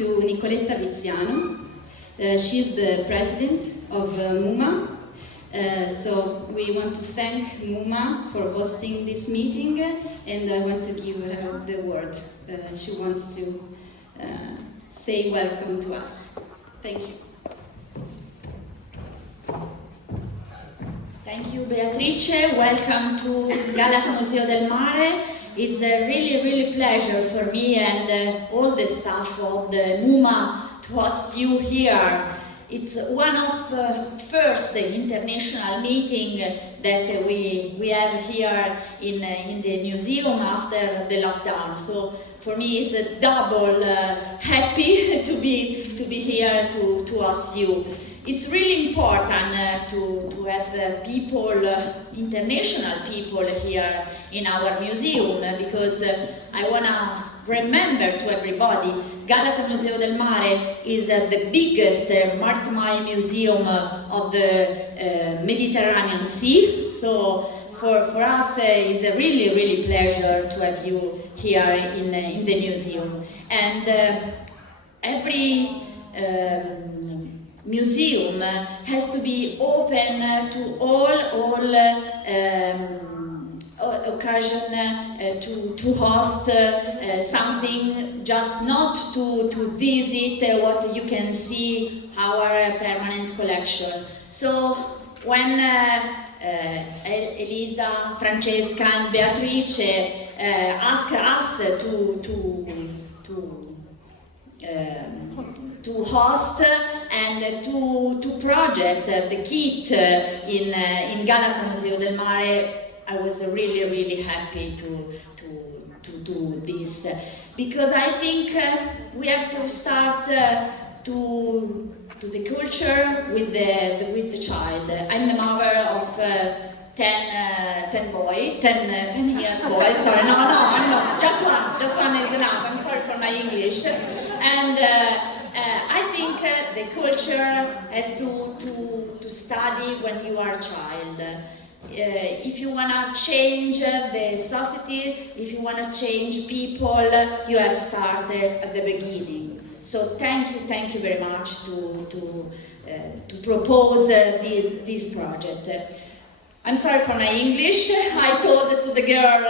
to Nicoletta Viziano. She's the president of MuMa. So we want to thank MuMa for hosting this meeting, and I want to give her the word. She wants to say welcome to us. Thank you. Thank you, Beatrice. Welcome to Galata Museo del Mare. It's a really pleasure for me and all the staff of the MuMa to host you here. It's one of the first international meetings that we have here in the museum after the lockdown. So for me, it's a double happy to be here to host you. It's really important to have people, international people here in our museum, because I want to remember to everybody, Galata Museo del Mare is the biggest maritime museum of the Mediterranean Sea. So for us, it's a really pleasure to have you here in the museum. And every museum has to be open to all occasion to host something, just not to visit what you can see our permanent collection. So when Elisa, Francesca and Beatrice asked us to host and to project the kit in Galata Museo del Mare, I was really happy to do this, because I think we have to start to the culture with the child. I'm the mother of 10 years boy. Sorry, no, just one is enough. I'm sorry for my English. And I think the culture has to study when you are a child. If you want to change the society, if you want to change people, you have started at the beginning. So thank you very much to propose this project. I'm sorry for my English. I told to the girl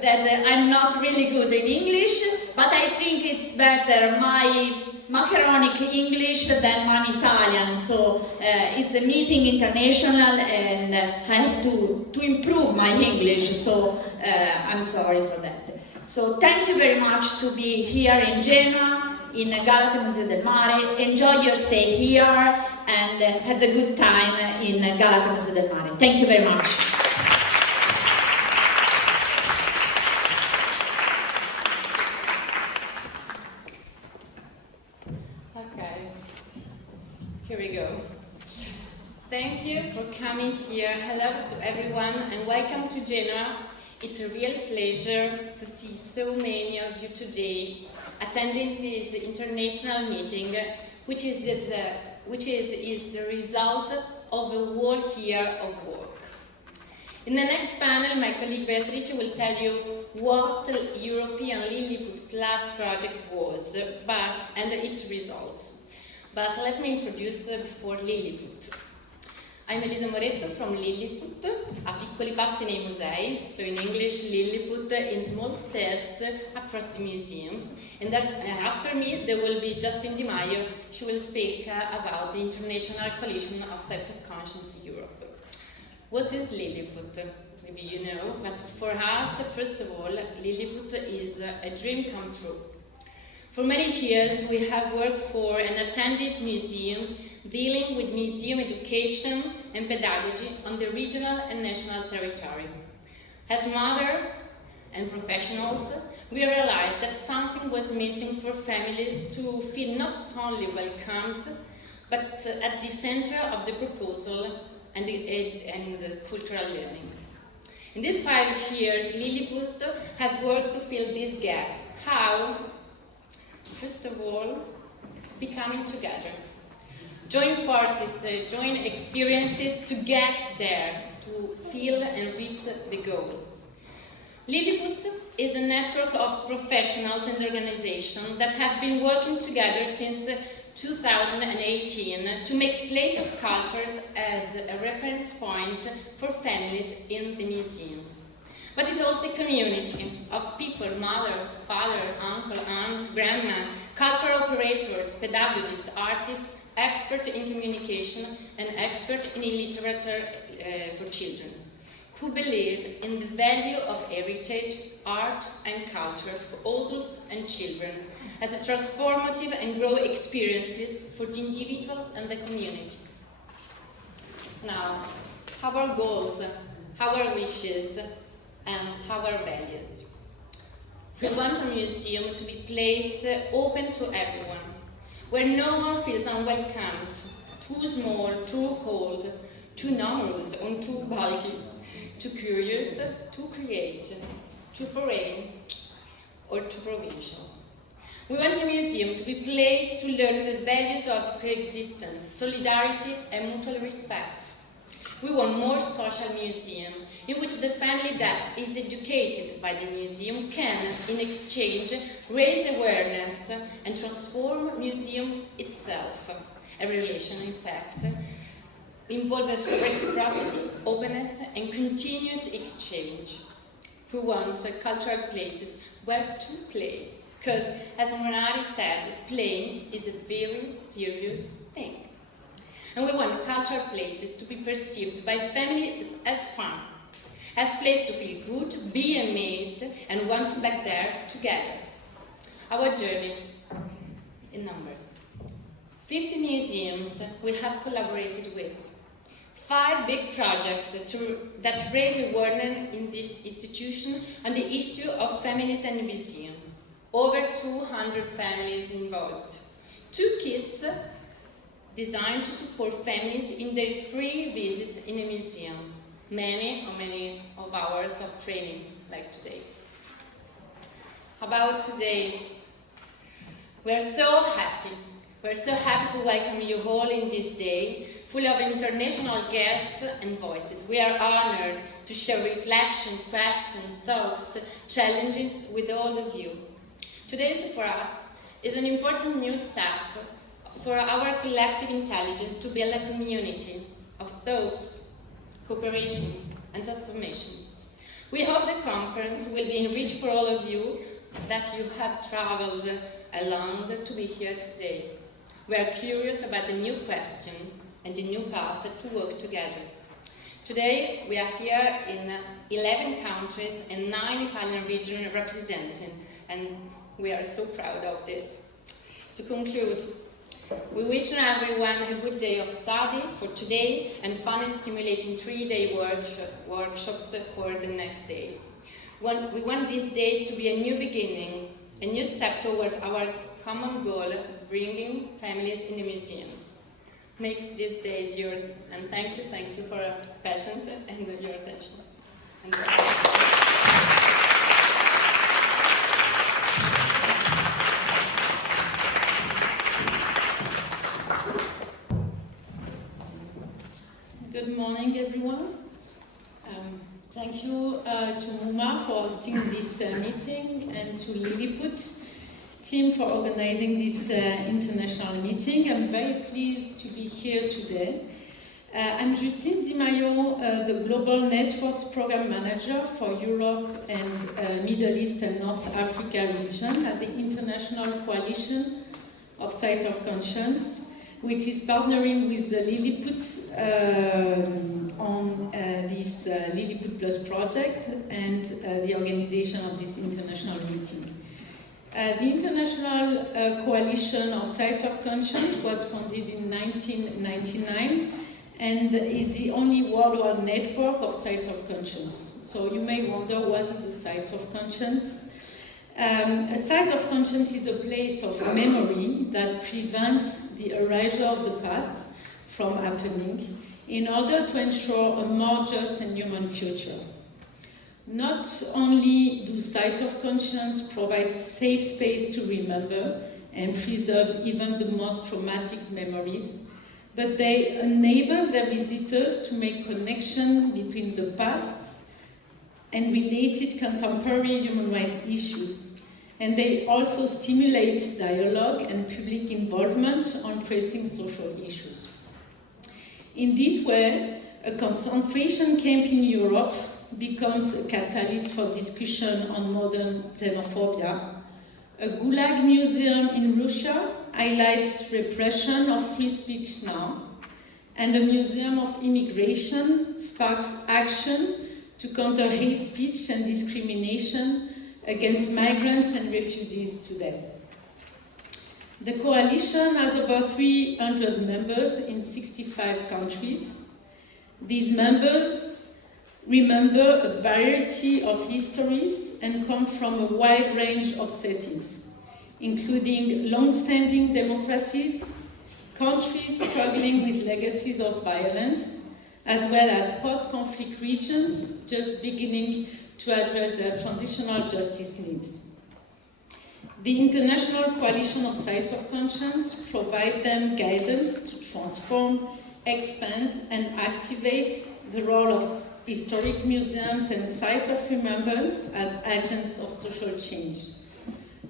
that I'm not really good in English, but I think it's better my macaronic English than my Italian. So it's a meeting international, and I have to improve my English. So I'm sorry for that. So thank you very much to be here in Genoa, in Galata Museo del Mare. Enjoy your stay here and have a good time in Galata Museo del Mare. Thank you very much. Okay, here we go. Thank you for coming here. Hello to everyone and welcome to Genoa. It's a real pleasure to see so many of you today attending this international meeting, which is the result of a whole year of work. In the next panel, my colleague Beatrice will tell you what the European Lilliput Plus project was and its results. But let me introduce before Lilliput. I'm Elisa Moretto from Lilliput, a piccoli passi nei Musei, so in English Lilliput in small steps across the museums. And after me there will be Justine Di Mayo. She will speak about the International Coalition of Sets of Conscience Europe. What is Lilliput? Maybe you know, but for us, first of all, Lilliput is a dream come true. For many years we have worked for and attended museums dealing with museum education and pedagogy on the regional and national territory. As mother and professionals, we realized that something was missing for families to feel not only welcomed, but at the center of the proposal and the cultural learning. In these 5 years, Lilliput has worked to fill this gap. How? First of all, becoming together. Join forces, join experiences to get there, to feel and reach the goal. Lilliput is a network of professionals and organizations that have been working together since 2018 to make Place of Cultures as a reference point for families in the museums. But it's also a community of people, mother, father, uncle, aunt, grandma, cultural operators, pedagogists, artists, expert in communication and expert in literature for children, who believe in the value of heritage, art and culture for adults and children as a transformative and growth experiences for the individual and the community. Now, our goals, our wishes, and our values. We want a museum to be a place open to everyone, where no one feels unwelcomed, too small, too cold, too numerous, or too bulky, too curious, too creative, too foreign, or too provincial. We want a museum to be a place to learn the values of coexistence, solidarity, and mutual respect. We want more social museum in which the family that is educated by the museum can, in exchange, raise awareness and transform museums itself. A relation, in fact, involves reciprocity, openness, and continuous exchange. We want cultural places where to play, because, as Monari said, playing is a very serious thing. And we want cultural places to be perceived by families as fun, as a place to feel good, be amazed, and want to be there together. Our journey in numbers. 50 museums we have collaborated with. 5 big projects that raise awareness in this institution on the issue of families and museum. Over 200 families involved. 2 kits designed to support families in their free visits in a museum. Many of hours of training, like today. About today, we're so happy. We're so happy to welcome you all in this day, full of international guests and voices. We are honored to share reflection, questions, thoughts, challenges with all of you. Today, for us, is an important new step for our collective intelligence to build a community of thoughts, cooperation, and transformation. We hope the conference will be enriched for all of you that you have traveled along to be here today. We are curious about the new question and the new path to work together. Today, we are here in 11 countries and 9 Italian regions represented, and we are so proud of this. To conclude, we wish everyone a good day of study for today and fun and stimulating 3-day workshops for the next days. We want these days to be a new beginning, a new step towards our common goal, bringing families in the museums. Makes these days yours, and thank you for your patience and your attention. Good morning, everyone. Thank you to MuMa for hosting this meeting and to Lilliput team for organizing this international meeting. I'm very pleased to be here today. I'm Justine Di Mayo, the Global Networks Program Manager for Europe and Middle East and North Africa region at the International Coalition of Sites of Conscience, which is partnering with the Lilliput on this Lilliput Plus project and the organization of this international meeting. The International Coalition of Sites of Conscience was founded in 1999 and is the only worldwide network of sites of conscience. So you may wonder, what is a site of conscience? A site of conscience is a place of memory that prevents the erasure of the past from happening in order to ensure a more just and human future. Not only do sites of conscience provide safe space to remember and preserve even the most traumatic memories, but they enable their visitors to make connection between the past and related contemporary human rights issues. And they also stimulate dialogue and public involvement on pressing social issues. In this way, a concentration camp in Europe becomes a catalyst for discussion on modern xenophobia. A Gulag museum in Russia highlights repression of free speech now, and a museum of immigration sparks action to counter hate speech and discrimination against migrants and refugees today. The coalition has over 300 members in 65 countries. These members remember a variety of histories and come from a wide range of settings, including long-standing democracies, countries struggling with legacies of violence, as well as post-conflict regions just beginning to address their transitional justice needs. The International Coalition of Sites of Conscience provides them guidance to transform, expand, and activate the role of historic museums and sites of remembrance as agents of social change.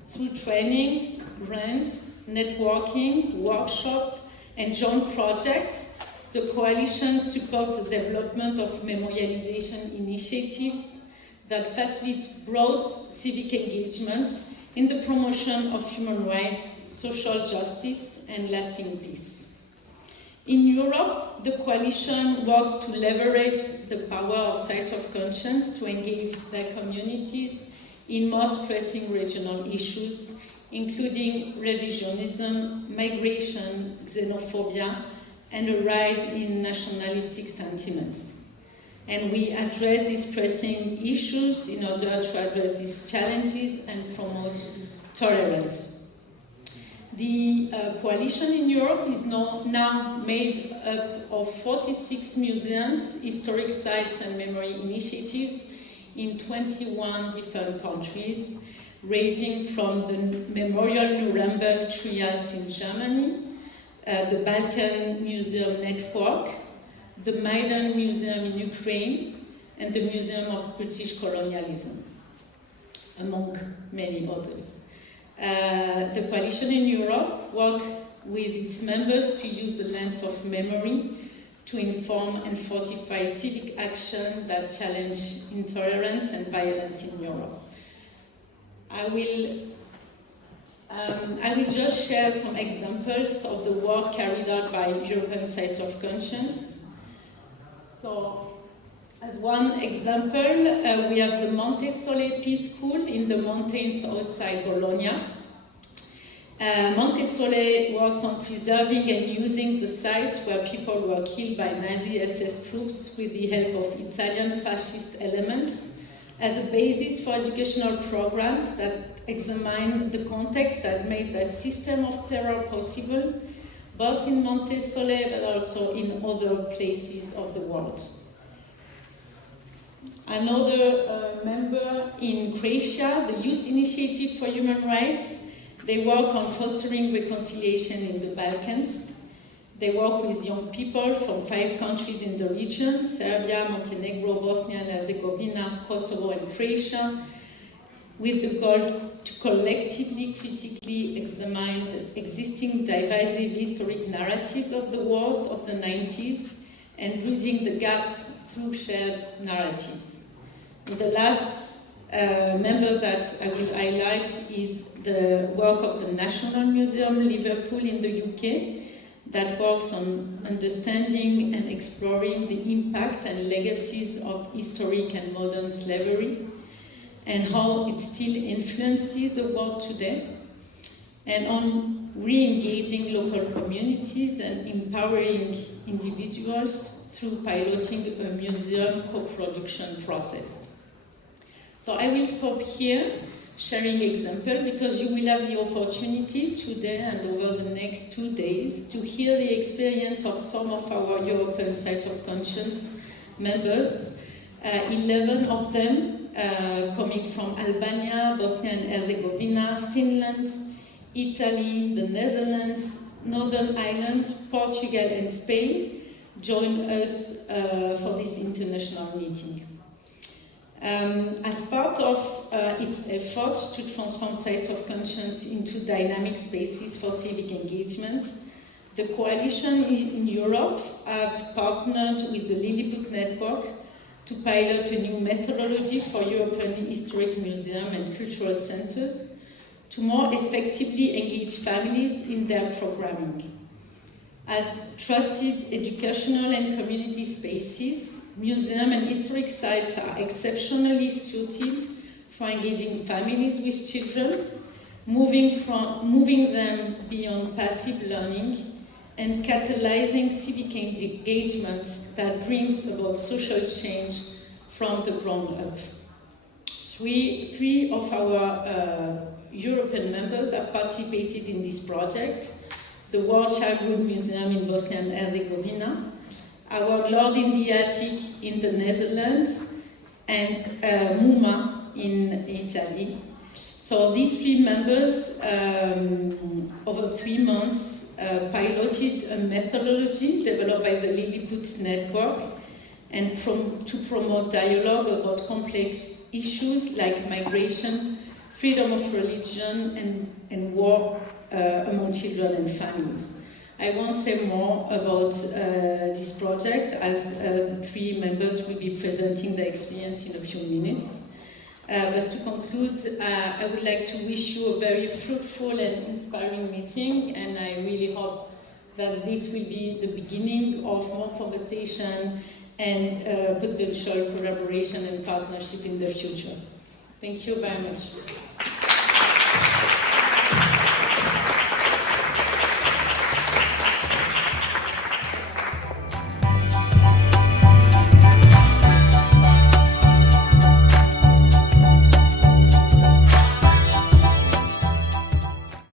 Through trainings, grants, networking, workshops, and joint projects, the coalition supports the development of memorialization initiatives that facilitate broad civic engagements in the promotion of human rights, social justice, and lasting peace. In Europe, the coalition works to leverage the power of sites of conscience to engage their communities in most pressing regional issues, including revisionism, migration, xenophobia, and a rise in nationalistic sentiments. And we address these pressing issues in order to address these challenges and promote tolerance. The coalition in Europe is now made up of 46 museums, historic sites and memory initiatives in 21 different countries, ranging from the Memorial Nuremberg Trials in Germany, the Balkan Museum Network, the Maidan Museum in Ukraine, and the Museum of British Colonialism, among many others. The coalition in Europe works with its members to use the lens of memory to inform and fortify civic action that challenge intolerance and violence in Europe. I will just share some examples of the work carried out by European Sites of Conscience. So, as one example, we have the Monte Sole Peace School in the mountains outside Bologna. Monte Sole works on preserving and using the sites where people were killed by Nazi SS troops with the help of Italian fascist elements as a basis for educational programs that examine the context that made that system of terror possible, both in Monte Sole but also in other places of the world. Another member in Croatia, the Youth Initiative for Human Rights, they work on fostering reconciliation in the Balkans. They work with young people from 5 countries in the region, Serbia, Montenegro, Bosnia and Herzegovina, Kosovo and Croatia, with the goal to collectively, critically examine the existing divisive historic narrative of the wars of the 90s and bridging the gaps through shared narratives. And the last member that I will highlight is the work of the National Museum Liverpool in the UK that works on understanding and exploring the impact and legacies of historic and modern slavery and how it still influences the world today, and on re-engaging local communities and empowering individuals through piloting a museum co-production process. So I will stop here sharing example because you will have the opportunity today and over the next 2 days to hear the experience of some of our European Sites of Conscience members, 11 of them coming from Albania, Bosnia and Herzegovina, Finland, Italy, the Netherlands, Northern Ireland, Portugal and Spain join us for this international meeting. As part of its efforts to transform sites of conscience into dynamic spaces for civic engagement, the coalition in Europe have partnered with the Lilliput network to pilot a new methodology for European historic museums and cultural centers to more effectively engage families in their programming. As trusted educational and community spaces, museums and historic sites are exceptionally suited for engaging families with children, moving them beyond passive learning and catalyzing civic engagement that brings about social change from the ground up. Three of our European members have participated in this project: the World Childhood Museum in Bosnia and Herzegovina, our Lord in the Attic in the Netherlands, and MuMa in Italy. So these three members, over 3 months, piloted a methodology developed by the Lilliput network and to promote dialogue about complex issues like migration, freedom of religion, and war among children and families. I won't say more about this project as the three members will be presenting their experience in a few minutes. But to conclude, I would like to wish you a very fruitful and inspiring meeting, and I really hope that this will be the beginning of more conversation and potential collaboration and partnership in the future. Thank you very much.